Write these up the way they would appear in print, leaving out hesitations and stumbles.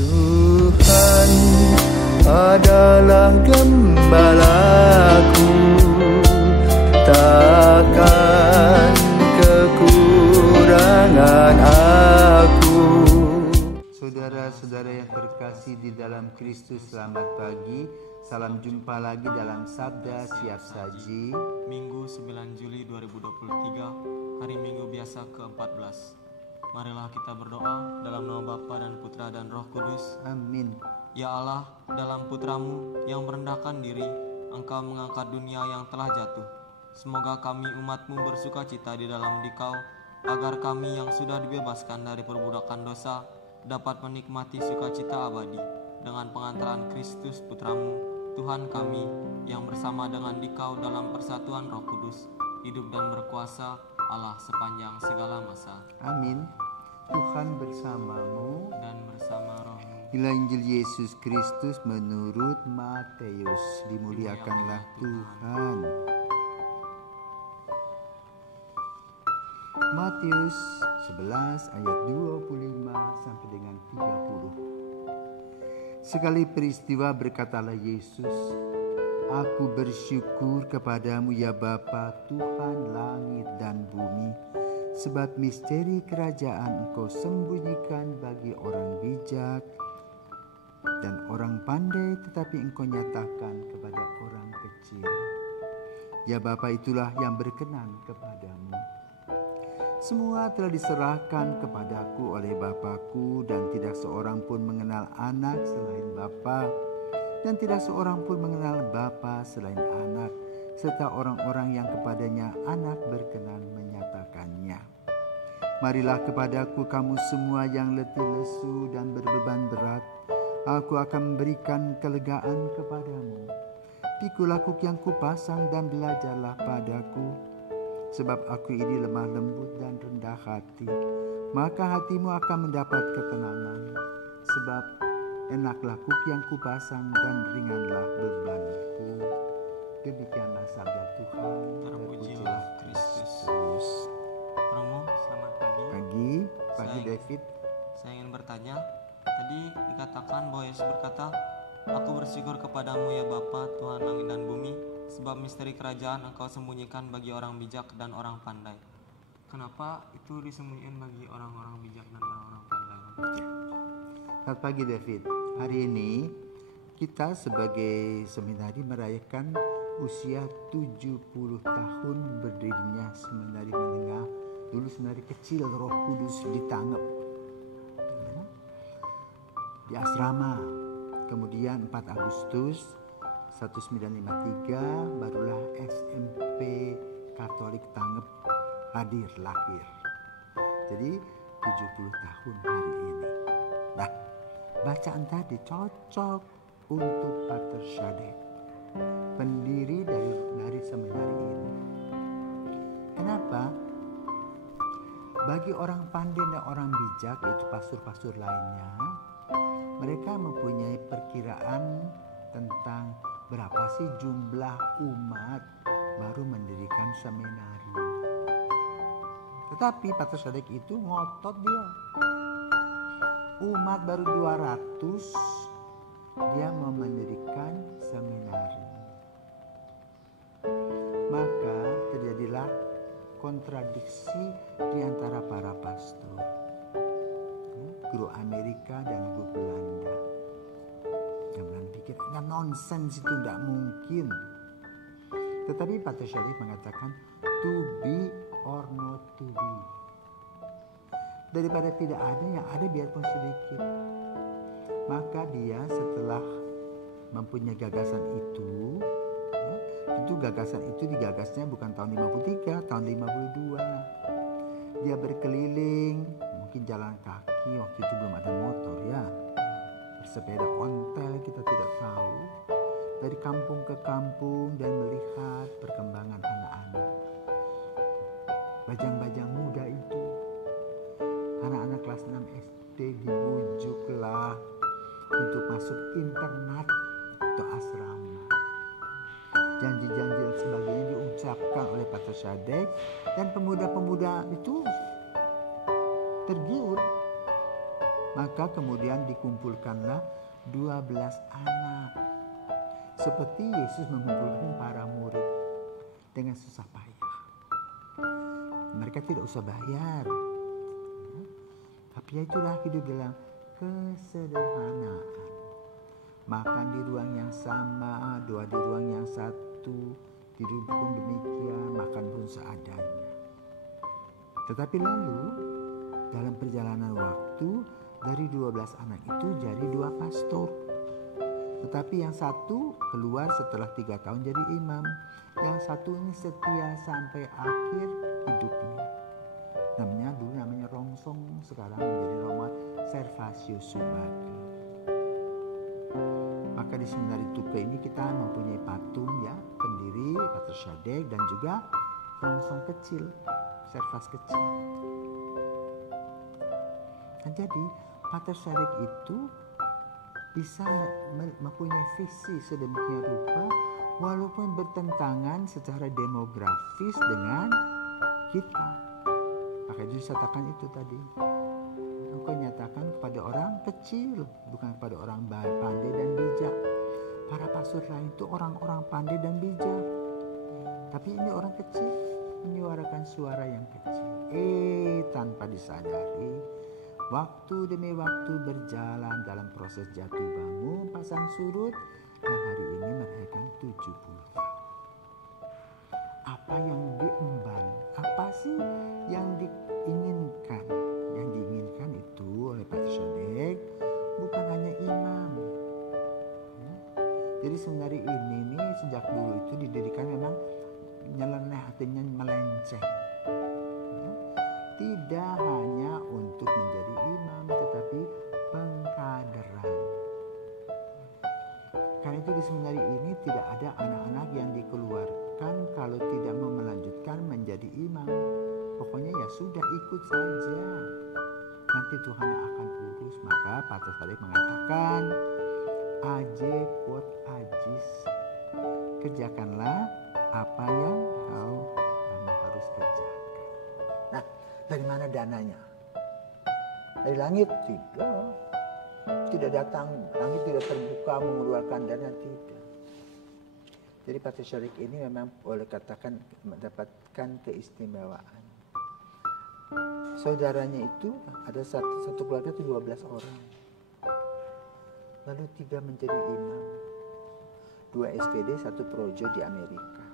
Tuhan adalah gembalaku, takkan kekurangan aku. Saudara-saudara yang terkasih di dalam Kristus, selamat pagi. Salam jumpa lagi dalam Sabda Siap Saji, Minggu 9 Juli 2023, hari Minggu biasa ke-14. Marilah kita berdoa dalam nama Bapa dan Putra dan Roh Kudus. amin. Ya Allah, dalam Putramu yang merendahkan diri, Engkau mengangkat dunia yang telah jatuh. Semoga kami umat-Mu bersuka cita di dalam Dikau, agar kami yang sudah dibebaskan dari perbudakan dosa dapat menikmati sukacita abadi dengan pengantaran Kristus Putramu, Tuhan kami, yang bersama dengan Dikau dalam persatuan Roh Kudus, hidup dan berkuasa Allah sepanjang segala masa. Amin. Tuhan bersamamu Dan bersama rohmu. Inilah Injil Yesus Kristus menurut Matius. Dimuliakanlah Tuhan. Matius 11 ayat 25 sampai dengan 30. Sekali peristiwa berkatalah Yesus, "Aku bersyukur kepadamu ya Bapa, Tuhan langit dan bumi, sebab misteri kerajaan Engkau sembunyikan bagi orang bijak dan orang pandai, tetapi Engkau nyatakan kepada orang kecil. Ya Bapa, itulah yang berkenan kepadamu. Semua telah diserahkan kepadaku oleh Bapakku, dan tidak seorang pun mengenal anak selain Bapa, dan tidak seorang pun mengenal Bapa selain anak, serta orang-orang yang kepadanya anak berkenan menyatakannya. Marilah kepadaku kamu semua yang letih lesu dan berbeban berat, aku akan memberikan kelegaan kepadamu. Pikulah kuk yang kupasang dan belajarlah padaku, sebab aku ini lemah lembut dan rendah hati, maka hatimu akan mendapat ketenangan. Sebab enaklah kuk yang kupasang dan ringanlah bebanku." Demikianlah sabda Tuhan. Terpujilah Kristus. Romo, selamat pagi. Pagi David. Saya ingin bertanya, tadi dikatakan bahwa Yesus berkata, "Aku bersyukur kepadamu ya Bapa, Tuhan langit dan bumi, sebab misteri kerajaan Engkau sembunyikan bagi orang bijak dan orang pandai." Kenapa itu disembunyikan bagi orang-orang bijak dan orang-orang pandai? Selamat pagi David. Hari ini kita sebagai seminari merayakan usia 70 tahun berdirinya seminari menengah. Dulu seminari kecil Roh Kudus di Tangep, di asrama. Kemudian 4 Agustus 1953 barulah SMP Katolik Tangep lahir. Jadi 70 tahun hari ini. Nah, bacaan tadi cocok untuk Pater Shadek, pendiri dari seminari ini. Kenapa? Bagi orang pandai dan orang bijak, yaitu pastor-pastor lainnya, mereka mempunyai perkiraan tentang berapa sih jumlah umat baru mendirikan seminari. Tetapi Pater Shadek itu ngotot dia. Umat baru 200, dia mau mendirikan seminari. Maka terjadilah kontradiksi di antara para pastor, guru Amerika dan guru Belanda. Yang Belanda pikir nonsens, itu tidak mungkin. Tetapi Pater Shadek mengatakan to be or not to be. Daripada tidak ada, yang ada biarpun sedikit. Maka dia setelah mempunyai gagasan itu, tentu gagasan itu digagasnya bukan tahun 53, tahun 52. Dia berkeliling, mungkin jalan kaki, waktu itu belum ada motor ya, bersepeda ontel, kita tidak tahu, dari kampung ke kampung dan melihat perkembangan anak-anak. Bajang-bajang muda itu, anak-anak kelas 6 SD dibujuklah untuk masuk internat atau asrama. Janji-janji dan sebagainya diucapkan oleh Pater Shadek, dan pemuda-pemuda itu tergiur. Maka Maka kemudian dikumpulkanlah 12 anak. Seperti Yesus mengumpulkan para murid dengan susah payah. Mereka tidak usah bayar. Tapi itulah hidup dalam kesederhanaan. Makan di ruang yang sama, doa di ruang yang satu, tidur pun demikian, makan pun seadanya. Tetapi lalu dalam perjalanan waktu dari 12 anak itu jadi 2 pastor. Tetapi yang satu keluar setelah 3 tahun jadi imam. Yang satu ini setia sampai akhir hidupnya. Namanya Rongsong, sekarang menjadi Roma Servasio Subagio. Maka di seminari Tuke ini kita mempunyai patung ya, pendiri Pater Syadek dan juga Rongsong kecil, Servas kecil. Nah, jadi Pater Syadek itu bisa mempunyai visi sedemikian rupa walaupun bertentangan secara demografis dengan kita. Maka itu disatakan itu tadi. Engkau nyatakan kepada orang kecil, bukan kepada orang pandai dan bijak. Para pastor lain itu orang-orang pandai dan bijak. Tapi ini orang kecil, menyuarakan suara yang kecil. Tanpa disadari, waktu demi waktu berjalan dalam proses jatuh bangun, pasang surut, dan hari ini merayakan 70 tahun. Apa yang diemban? Apa sih yang diinginkan? Yang diinginkan itu oleh Pater Syadek bukan hanya imam. Ya. Jadi seminari ini nih sejak dulu itu didirikan memang nyeleneh, artinya melenceng. Ya. Tidak hanya untuk menjadi imam, tetapi pengkaderan. Karena itu di seminari ini tidak ada anak-anak yang dikeluarkan kalau tidak mau melanjutkan menjadi imam. Pokoknya ya sudah, ikut saja. Nanti Tuhan yang akan urus. Maka Pater Syadek mengatakan, aje quod agis, kerjakanlah apa yang kamu harus kerjakan. Nah, dari mana dananya? Dari langit? Tidak datang, langit tidak terbuka mengeluarkan dana, tidak. Jadi Pater Syadek ini memang boleh katakan mendapatkan keistimewaan. Saudaranya itu ada satu keluarga itu 12 orang. Lalu 3 menjadi imam. 2 SPD, 1 projo di Amerika.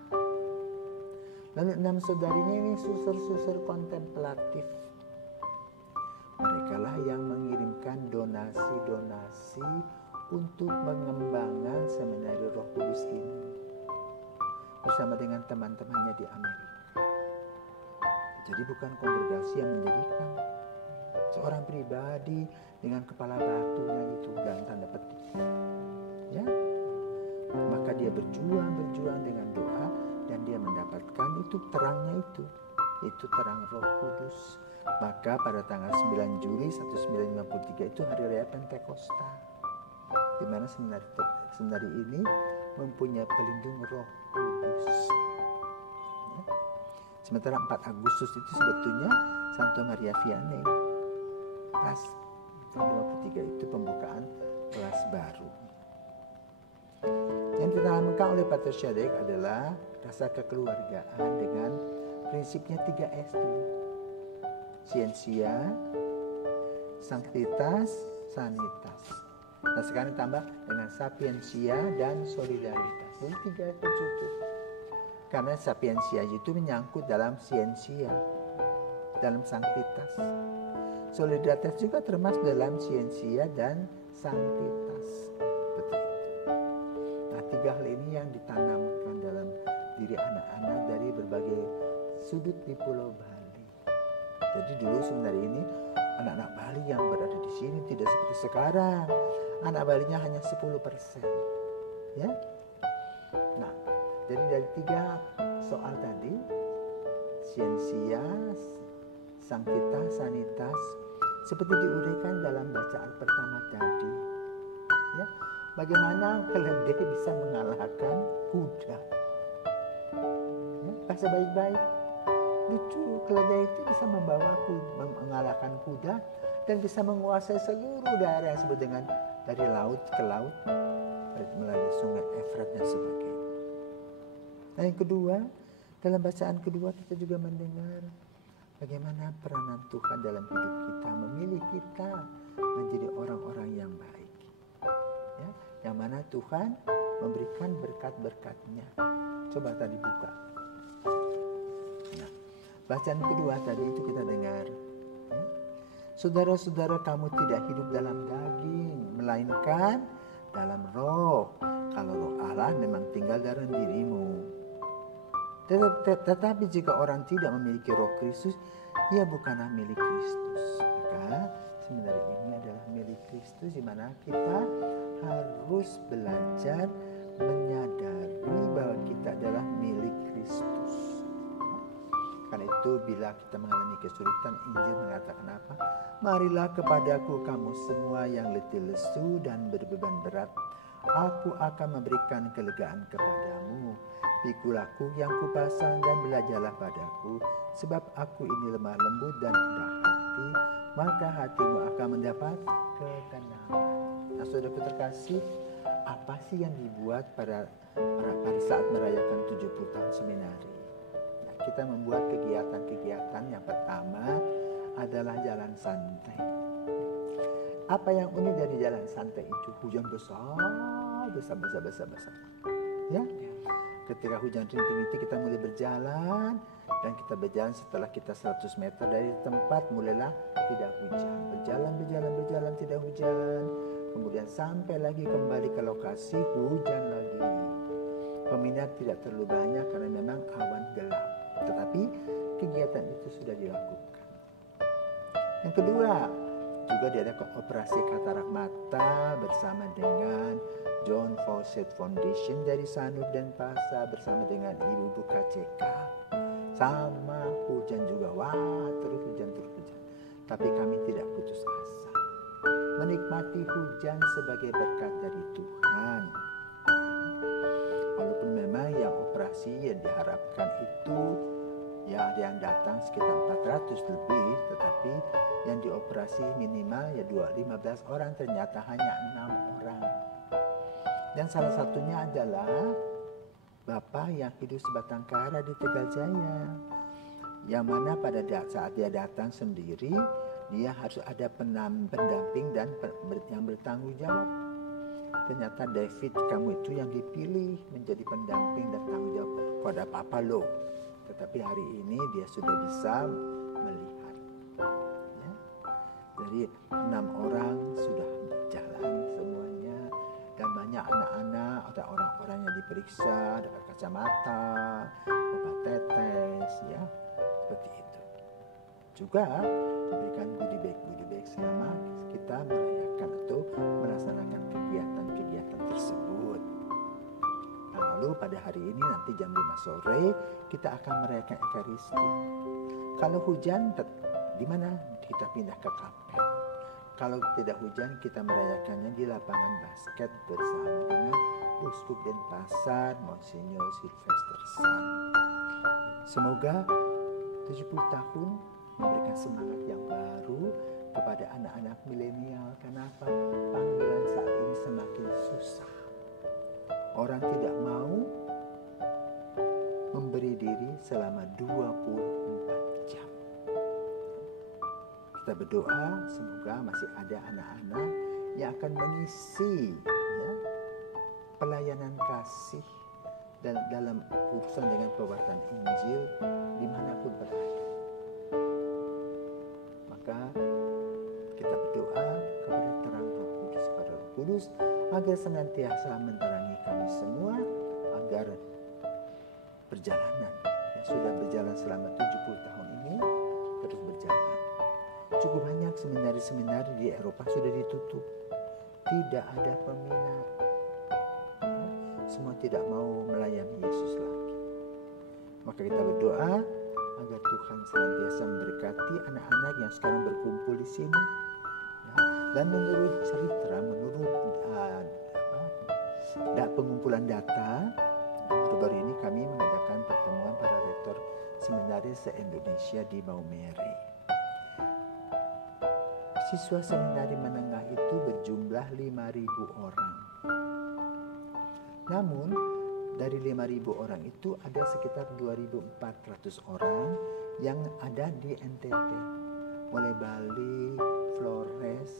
Lalu 6 saudarinya ini susur-susur kontemplatif. Mereka lah yang mengirimkan donasi-donasi untuk mengembangkan seminari Roh Kudus ini bersama dengan teman-temannya di Amerika. Jadi bukan kongregasi yang mendirikan, seorang pribadi dengan kepala batunya itu dalam tanda petik. Ya, maka dia berjuang dengan doa dan dia mendapatkan itu terangnya itu terang Roh Kudus. Maka pada tanggal 9 Juli 1953 itu hari raya Pentakosta, di mana seminari ini mempunyai pelindung Roh Kudus. Ya. Sementara 4 Agustus itu sebetulnya Santo Maria Vianney. Pas tahun 23 itu pembukaan kelas baru. Yang ditanamkan oleh Pater Syadek adalah rasa kekeluargaan dengan prinsipnya 3S dulu. Scientia, Sanctitas, Sanitas. Nah sekarang tambah dengan Sapientia dan Solidaritas. Jadi 3 itu. Karena Sapientia itu menyangkut dalam Scientia, dalam Sanctitas. Solidaritas juga termasuk dalam Scientia dan Sanctitas. Seperti itu. Nah 3 hal ini yang ditanamkan dalam diri anak-anak dari berbagai sudut di Pulau Bali. Jadi dulu sebenarnya ini anak-anak Bali yang berada di sini tidak seperti sekarang. Anak Balinya hanya 10%. Ya. Nah, jadi dari 3 soal tadi, Scientia, Sanctitas, Sanitas, seperti diuraikan dalam bacaan pertama tadi. Ya, bagaimana keledai bisa mengalahkan kuda? Ya, bahasa baik-baik. Lucu, keledai itu bisa mengalahkan kuda dan bisa menguasai seluruh daerah yang disebut dengan dari laut ke laut, melalui sungai Efrat dan sebagainya. Nah, yang kedua, dalam bacaan kedua kita juga mendengar bagaimana peranan Tuhan dalam hidup kita, memilih kita menjadi orang-orang yang baik. Ya, yang mana Tuhan memberikan berkat-berkat-Nya. Coba tadi buka. Nah, bacaan kedua tadi itu kita dengar. Ya, saudara-saudara, kamu tidak hidup dalam daging, melainkan dalam roh. Kalau roh Allah memang tinggal dalam dirimu. Tetapi jika orang tidak memiliki roh Kristus, ia bukanlah milik Kristus. Maka sebenarnya ini adalah milik Kristus, di mana kita harus belajar menyadari bahwa kita adalah milik Kristus. Karena itu bila kita mengalami kesulitan, Injil mengatakan apa? Marilah kepadaku kamu semua yang letih lesu dan berbeban berat, aku akan memberikan kelegaan kepadamu. Pikulah-Ku yang kupasang dan belajarlah padaku, sebab aku ini lemah lembut dan rendah hati, maka hatimu akan mendapat ketenangan. Nah, saudaraku terkasih, apa sih yang dibuat pada saat merayakan 70 tahun seminari? Nah, kita membuat kegiatan-kegiatan. Yang pertama adalah jalan santai. Apa yang unik dari jalan santai itu? Hujan besar. Ya, ketika hujan rintik itu kita mulai berjalan, dan kita berjalan setelah kita 100 meter dari tempat mulailah tidak hujan. Berjalan tidak hujan. Kemudian sampai lagi kembali ke lokasi, hujan lagi. Peminat tidak terlalu banyak karena memang awan gelap. Tetapi kegiatan itu sudah dilakukan. Yang kedua, juga diadakan operasi katarak mata bersama dengan John Fawcett Foundation dari Sanur dan Pasa bersama dengan Ibu Buka CK. Sama hujan juga, terus hujan. Tapi kami tidak putus asa. Menikmati hujan sebagai berkat dari Tuhan. Walaupun memang yang operasi yang diharapkan itu ya ada yang datang sekitar 400 lebih, tetapi yang dioperasi minimal ya 15 orang, ternyata hanya 6 orang. Dan salah satunya adalah Bapak yang hidup sebatang kara di Tegal Jaya, yang mana pada saat dia datang sendiri, dia harus ada pendamping dan yang bertanggung jawab. Ternyata David, kamu itu yang dipilih menjadi pendamping dan tanggung jawab. Kok ada apa-apa loh. Tetapi hari ini dia sudah bisa melihat. Ya. Dari 6 orang sudah berjalan semuanya. Dan banyak anak-anak atau orang-orang yang diperiksa, dapat kacamata, obat tetes, ya, seperti itu. Juga diberikan goodie bag selama kita merayakan atau melaksanakan kegiatan-kegiatan tersebut. Nah, lalu pada hari ini nanti jam 5 sore kita akan merayakan Ekaristi. Kalau hujan, di mana? Kita pindah ke kapel. Kalau tidak hujan, kita merayakannya di lapangan basket bersama dengan Uskup Denpasar, Monsinyur Sylvester San. Semoga 70 tahun memberikan semangat yang baru kepada anak-anak milenial. Kenapa? Panggilan saat ini semakin susah. Orang tidak mau memberi diri selama 24 jam. Kita berdoa semoga masih ada anak-anak yang akan mengisi ya, pelayanan kasih dan dalam urusan dengan pewartaan Injil dimanapun berada. Maka kita berdoa kepada terang Roh Kudus, kepada Roh Kudus agar senantiasa menerangi kami semua, agar perjalanan yang sudah berjalan selama 70 tahun ini terus berjalan. Cukup banyak seminari-seminari di Eropa sudah ditutup. Tidak ada peminat. Semua tidak mau melayani Yesus lagi. Maka kita berdoa agar Tuhan senantiasa memberkati anak-anak yang sekarang berkumpul di sini. Dan menurut cerita, menurut pengumpulan data, baru-baru ini kami mengadakan pertemuan para rektor seminari se-Indonesia di Maumere. Siswa seminari menengah itu berjumlah 5.000 orang. Namun dari 5.000 orang itu ada sekitar 2.400 orang yang ada di NTT, mulai Bali, Flores,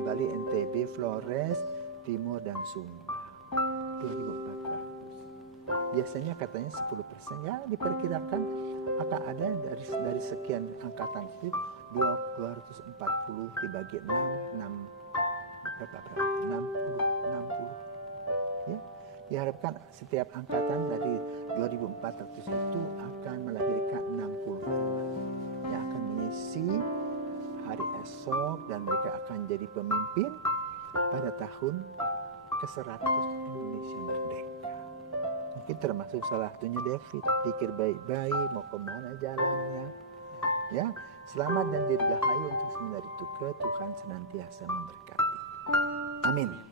Bali, NTB, Flores, Timur dan Sumba. 2.400. Biasanya katanya 10%, ya diperkirakan akan ada dari sekian angkatan itu 240 dibagi 6 berapa? 60. Ya. Diharapkan setiap angkatan dari 2.400 itu akan melahirkan 60 yang akan mengisi hari esok dan mereka akan jadi pemimpin pada tahun ke-100 Indonesia merdeka. Mungkin termasuk salah satunya David. Pikir baik-baik mau kemana jalannya. Ya, selamat dan dirgahayu untuk seminari Tuke. Tuhan senantiasa memberkati. Amin.